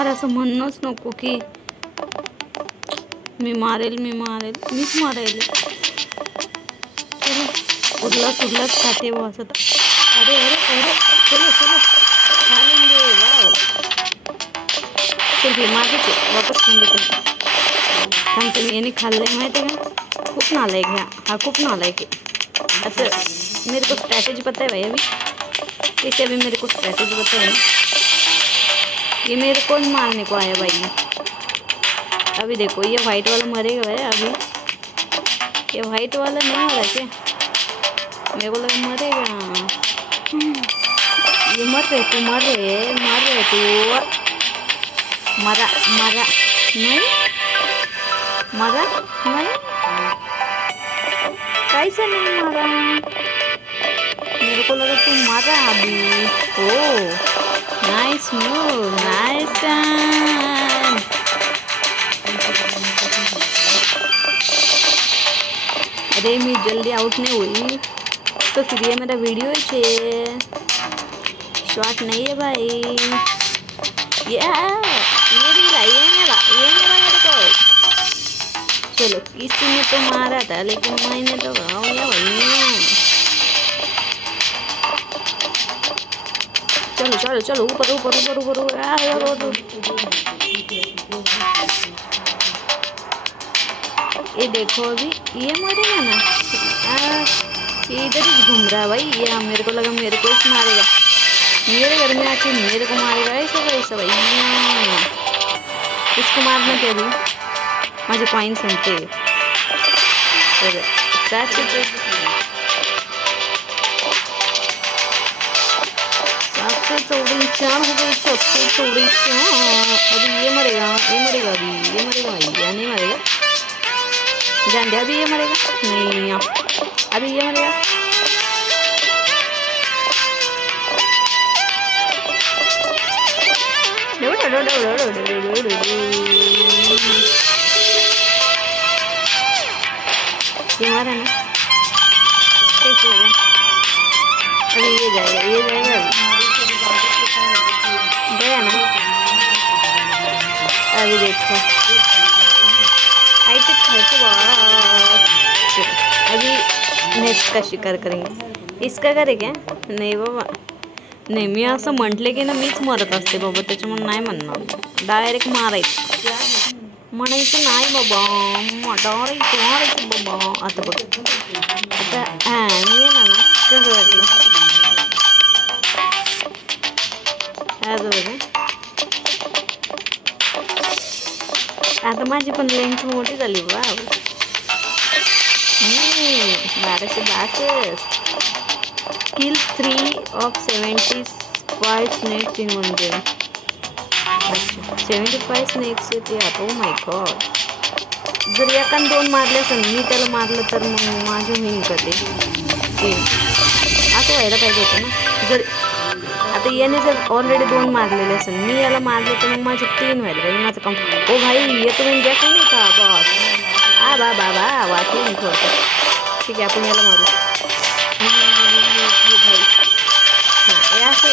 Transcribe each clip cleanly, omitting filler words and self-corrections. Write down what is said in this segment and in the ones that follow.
यार असं म्हणणंच नको की मी मारेल मीच मारेल. चलो उरलाच खाते वो असं. अरे अरे अरे चलो चलो खा लेंगे. वाव चल मागेच वापस खाऊन घेते. कारण तुम्ही याने खाल्लंय माहिती आहे का. खूप नालायक हा खूप नालायक आहे. असं मेरे को स्ट्रैटेजी पता है भाई. अभी इसे अभी मेरे को स्ट्रैटेजी पता है. ये मेरे को मारने को आया भाई. अभी देखो ये वाइट वाला मरेगा भाई. अभी ये वाइट वाला नहीं मरा क्या. मेरे को लगा मरेगा. ये मर रहे तू मरा नहीं कैसे नहीं मारा. मेरे को लगा तू मारा अभी. ओ नाइस मूव नाइस टाइम. अरे मी जल्दी आउट नहीं हुई तो फिर ये मेरा वीडियो है शॉर्ट नहीं है भाई. ये मेरा मेरे को. चलो किसी ने तो मारा था लेकिन मैंने तो भैया. चलो चलो चलो ऊपर ऊपर ऊपर ऊपर ऊपर. ये देखो अभी ये मरेगा ना. इधर ही घूम रहा भाई. ये मेरे को लगा मेरे को ही मारेगा. मेरे घर में आके मेरे को मारेगा ऐसा भाई. इसको मारना क्या भी माझे कॉइन संपते. सबसे 44 हो गई. सबसे 44. अभी ये मरेगा अभी ये मरेगा भाई. या नहीं मरेगा जान दे. अभी ये मरेगा नहीं. अभी ये मरेगा. ये मारा ना कैसे लगा. अभी ये जाएगा गया ना. अभी देखो आई तो अभी नेक्स्ट का शिकार करेंगे. इसका करे क्या. नाही बाबा नाही. मी असं म्हटले की ना मीच मरत असते बाबा. त्याच्यामुळे नाही म्हणणार. डायरेक्ट म्हणायचं नाही बाबा. डायरेक्ट बाबा. आता बघ आता मी ना कसं वाटलं. आता माझी पण लेंथ मोठी झाली. वा 1262. किल 3 of 75 snakes in one game. अच्छा 75 snakes येते आता. Oh my God. जर एकान 2 मारले असेल मी त्याला मारलं तर मग माझे होईल का ते 3. असं व्हायला पाहिजे होतं ना. जर आता याने जर ऑलरेडी 2 मारलेले असेल मी याला मारले तर मग माझे 3 व्हायला पाहिजे. माझं काम. ओ भाई ये तुम्ही देखा नाही का बॉस. बाबा वाचलं नाही थोडं. ठीक आहे आपण याला मारू. हां असं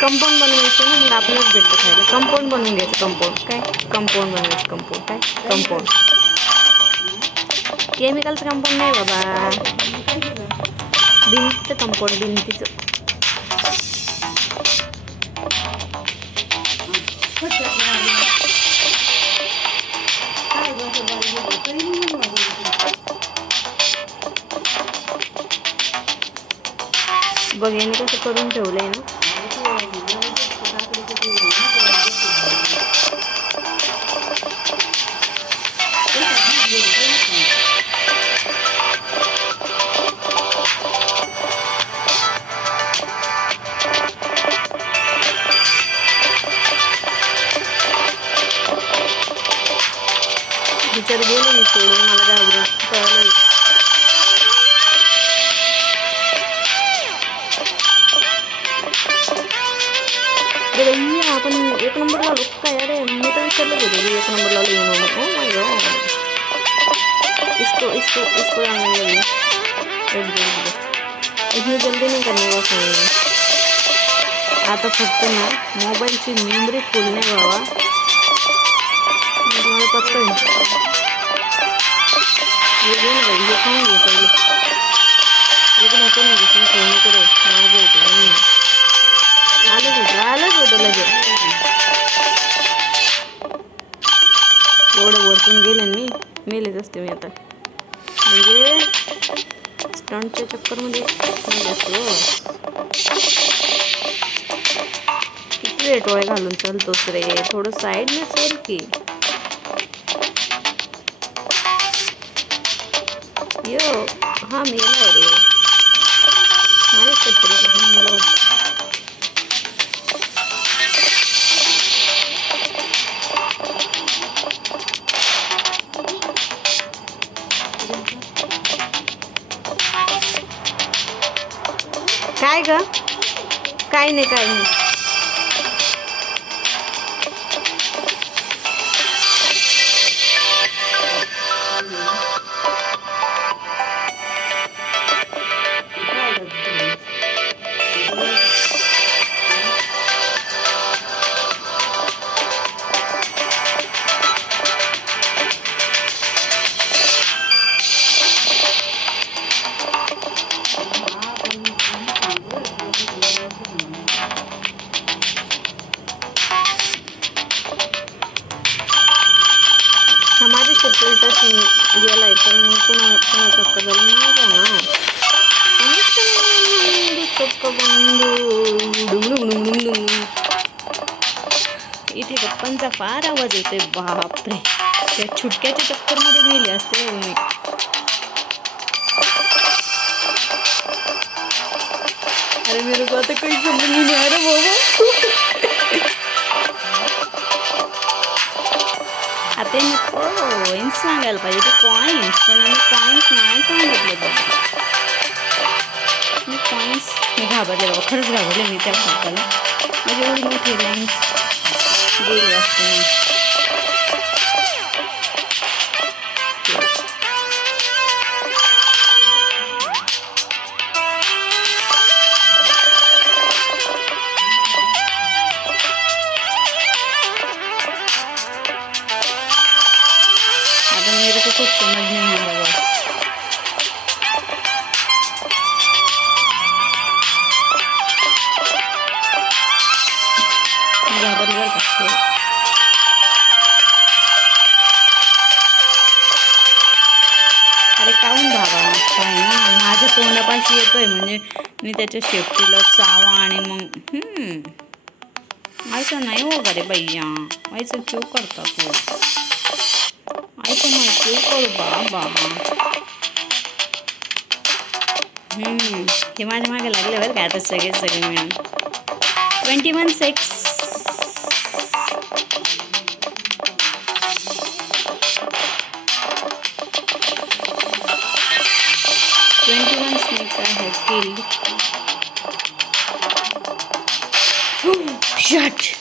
कंपाऊंड बनवायचं ना. मग आपल्यालाच भेटतं खायला. कंपाऊंड बनवून घ्यायचं. कंपाऊंड बनवायचं. कंपाऊंड केमिकलचं कंपाऊंड नाही बाबा. भिंतीचं कंपाऊंड. भिंतीचं बघ याने कसं करून ठेवलंय ना. विचार गेले मी सोडून. मला घाबरून कळलं. अरे भैया आपण 1 नंबरला आलो काय. अरे मी तर विचारलं होतं 1 नंबरला आलो येऊन. Oh my God. इसको आने लगी. इतनी जल्दी नहीं करने को सांगितलं. आता फक्त ना मोबाईलची मेमरी फुल नाही व्हावा तुम्हाला पचकवेन. हे घे ना बाई, हे खाऊन घे पहिले. इकडे नको नाही घेऊन फोन इकडे माझं होतं. आलंच होतं लगेच. एवढं वरतून गेले मी, मेलेच असते मी आता. म्हणजे स्टंटच्या चक्करमध्ये मेले असतो. किती वेळ टोळे घालून चालतोस रे, थोडं साईडने चल की. यो हा मेला रे माझ्या छत्री मेला वाटतं. काय ग? काय नाही काय नाही. माझ्या शेपटीचा गेलाय तर मग पुन्हा चक्कर झालं माझा ना. इथे गप्पांचा फार आवाज येतोय. बापरे, त्या छुटक्याच्या चक्करमध्ये मेले असते तुम्ही. अरे मेरे को आता काही समज नाही आ रहा बाबा. आता मी पॉईंट्स सांगायला पाहिजे ते पॉईंट्स, पण मी पॉईंट्स नाही सांगितले बाबा. मी पॉईंट्स मी घाबरले बाबा, खरंच घाबरले मी त्या सांगायला. म्हणजे एवढी मोठी लाईन गेली असते. आता मेरे को कुछ समझ नहीं आ रहा बस. घाबरलं का? अरे काहून बाबा काय ना माझ्या तोंडापाशी येतोय म्हणजे मी त्याच्या शेपटीला चावा आणि मग ऐसा नाही हो रे भैया, ऐसा क्यों करता तू? ऐसा मैं क्यों करू बाबा? हे माझ्या मागे लागले बरं का आता सगळे मिळून. 21-6. Snakes I have killed. Shut.